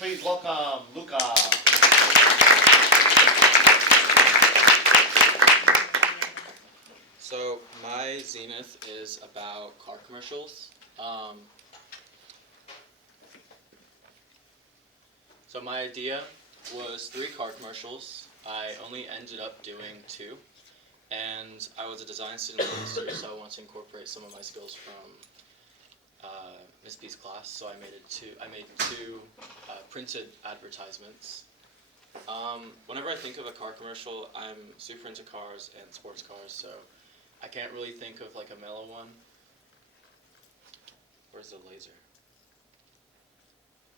Please welcome Luca. So my Zenith is about car commercials. So my idea was 3 car commercials. I only ended up doing 2, and I was a design student last year, so I wanted to incorporate some of my skills from Miss B's class. So I made two printed advertisements. Whenever I think of a car commercial, I'm super into cars and sports cars, so I can't really think of like a mellow one. Where's the laser?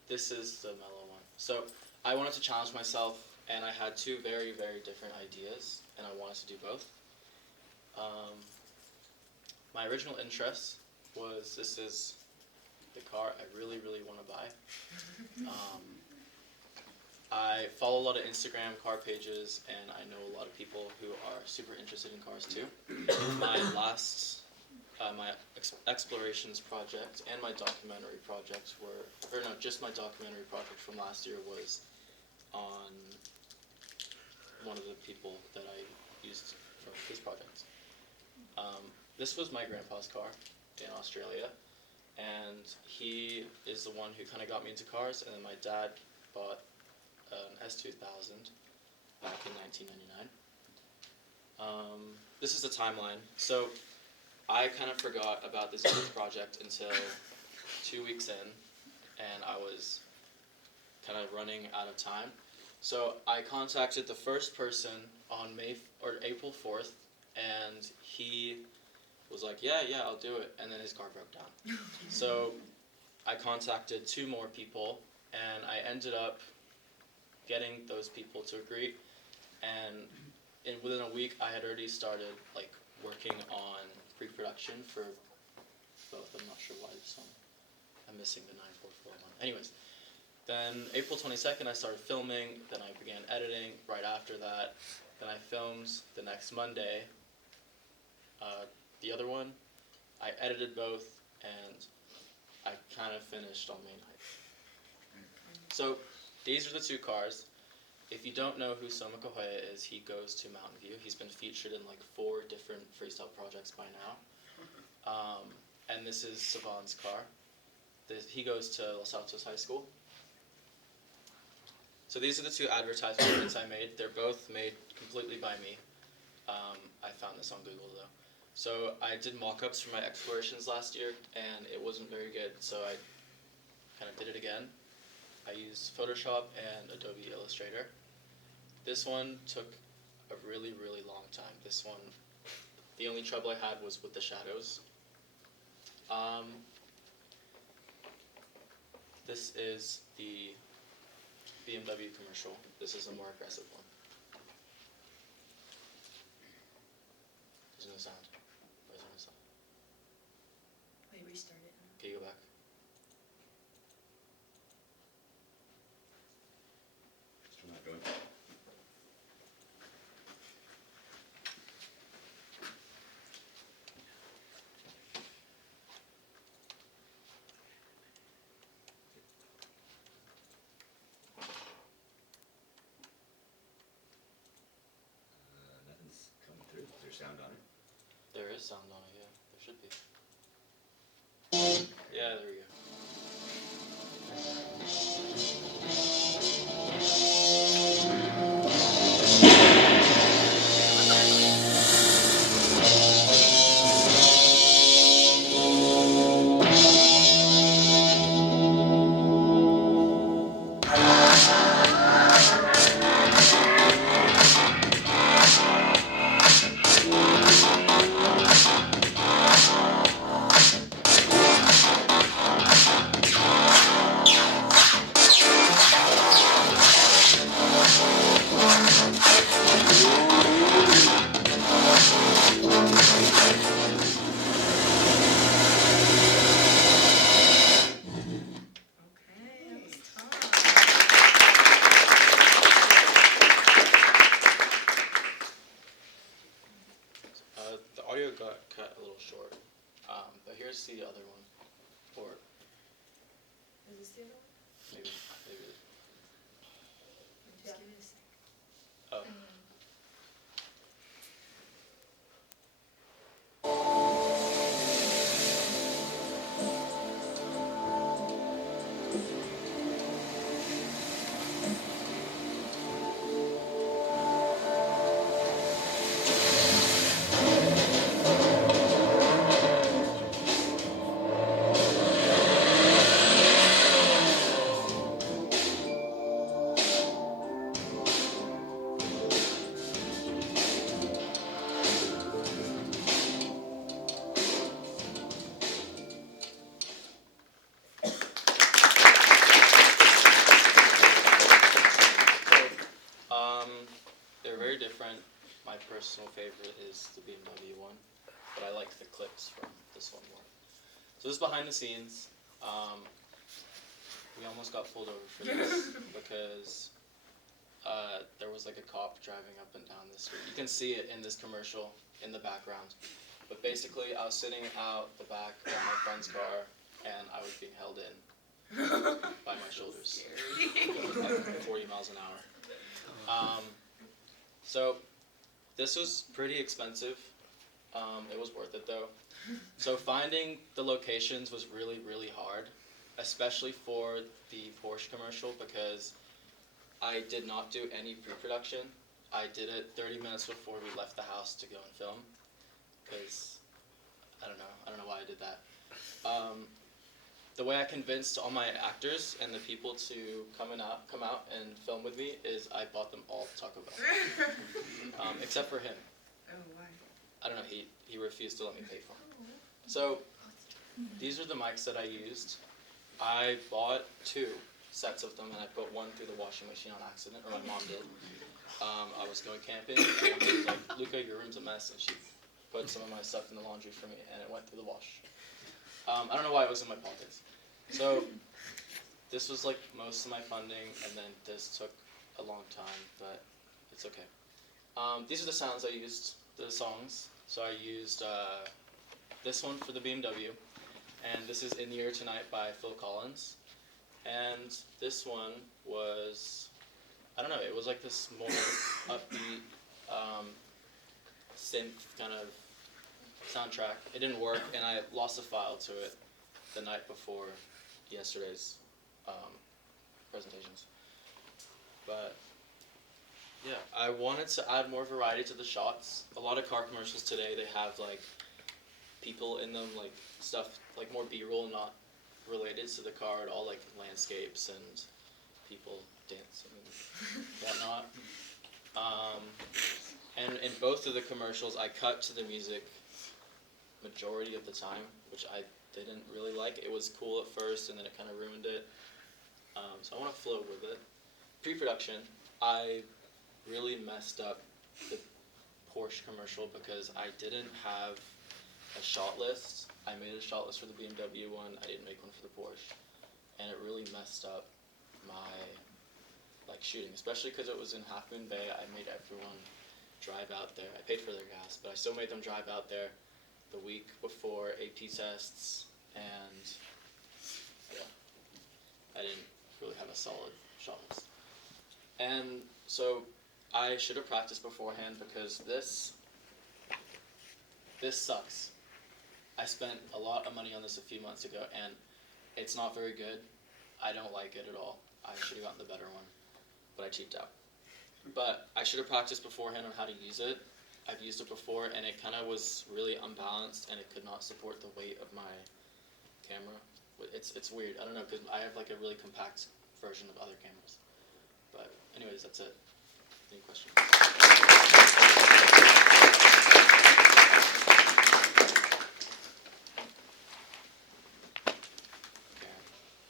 This is the mellow one. So I wanted to challenge myself, and I had 2 very, very different ideas, and I wanted to do both. My original interest was, this is the car I really, really want to buy. I follow a lot of Instagram car pages, and I know a lot of people who are super interested in cars too. My last, my explorations project and my documentary project just my documentary project from last year was on one of the people that I used for his project. This was my grandpa's car in Australia, and he is the one who kind of got me into cars, and then my dad bought an S2000 back in 1999. This is the timeline. So I kind of forgot about this Zenith project until 2 weeks in, and I was kind of running out of time. So I contacted the first person on April 4th, and he was like, yeah, I'll do it, and then his car broke down. So I contacted 2 more people, and I ended up getting those people to agree, and within a week I had already started like working on pre-production for both. I'm not sure why this one, I'm missing the 9441. Anyways, then April 22nd I started filming, then I began editing right after that, then I filmed the next Monday. The other one, I edited both, and I kind of finished on May 9th. So these are the 2 cars. If you don't know who Soma Kahoya is, he goes to Mountain View. He's been featured in like 4 different freestyle projects by now. And this is Savan's car. He goes to Los Altos High School. So these are the 2 advertisements I made. They're both made completely by me. I found this on Google though. So I did mock-ups for my explorations last year, and it wasn't very good, so I kind of did it again. I used Photoshop and Adobe Illustrator. This one took a really, really long time. This one, the only trouble I had was with the shadows. This is the BMW commercial. This is a more aggressive one. There's no sound. Where's no sound? Wait, restart it. Okay, you go back. Still not going. Nothing's coming through. Is there sound on it? There is sound on it, yeah. There should be. Yeah, there we go. favorite is the BMW one, but I like the clips from this one more. So this is behind the scenes. We almost got pulled over for this because there was like a cop driving up and down the street. You can see it in this commercial in the background. But basically, I was sitting out the back of my friend's car, and I was being held in by my shoulders at 40 miles an hour. So this was pretty expensive. It was worth it though. So finding the locations was really, really hard, especially for the Porsche commercial, because I did not do any pre-production. I did it 30 minutes before we left the house to go and film, because I don't know why I did that. The way I convinced all my actors and the people to come out and film with me is I bought them all Taco Bell, except for him. Oh, why? I don't know, he refused to let me pay for them. So these are the mics that I used. I bought 2 sets of them, and I put one through the washing machine on accident, or my mom did. I was going camping, and my mom was like, "Luca, your room's a mess," and she put some of my stuff in the laundry for me, and it went through the wash. I don't know why it was in my pockets. So this was like most of my funding, and then this took a long time, but it's okay. These are the sounds I used, the songs. So I used this one for the BMW, and this is In the Air Tonight by Phil Collins. And this one was, I don't know, it was like this more upbeat synth kind of soundtrack. It didn't work, and I lost a file to it the night before yesterday's presentations. But yeah, I wanted to add more variety to the shots. A lot of car commercials today, they have like people in them, like stuff, like more B-roll, not related to the car at all, like landscapes and people dancing and whatnot. And in both of the commercials, I cut to the music majority of the time, which I didn't really like. It was cool at first, and then it kind of ruined it. So I want to flow with it. Pre-production, I really messed up the Porsche commercial because I didn't have a shot list. I made a shot list for the BMW one. I didn't make one for the Porsche, and it really messed up my shooting, especially because it was in Half Moon Bay. I made everyone drive out there. I paid for their gas, but I still made them drive out there the week before AP tests, and yeah, I didn't really have a solid shot list. And so I should have practiced beforehand, because this sucks. I spent a lot of money on this a few months ago, and it's not very good. I don't like it at all. I should have gotten the better one, but I cheaped out. But I should have practiced beforehand on how to use it. I've used it before, and it kind of was really unbalanced, and it could not support the weight of my camera. It's weird. I don't know, because I have like a really compact version of other cameras. But anyways, that's it. Any questions?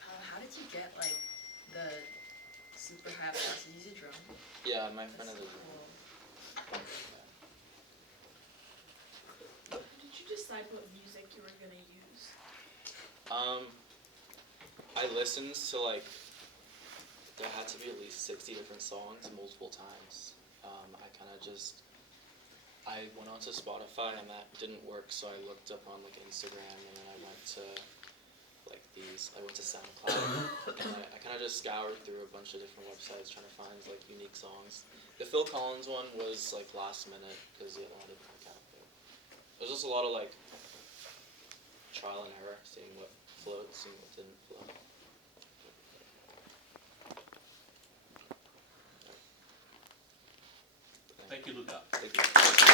How did you get like the super high bass? Did you use a drum? Yeah, my friend has a That's drum. cool. How did you decide what music you were gonna use? I listened to like, there had to be at least 60 different songs multiple times. I went onto Spotify, and that didn't work, so I looked up on like Instagram, and then I went to SoundCloud, and I kind of just scoured through a bunch of different websites trying to find like unique songs. The Phil Collins one was like last minute, because he had a lot of like out there. There's just a lot of like trial and error, seeing what flowed, seeing what didn't flow. Thank you, Luca. Thank you.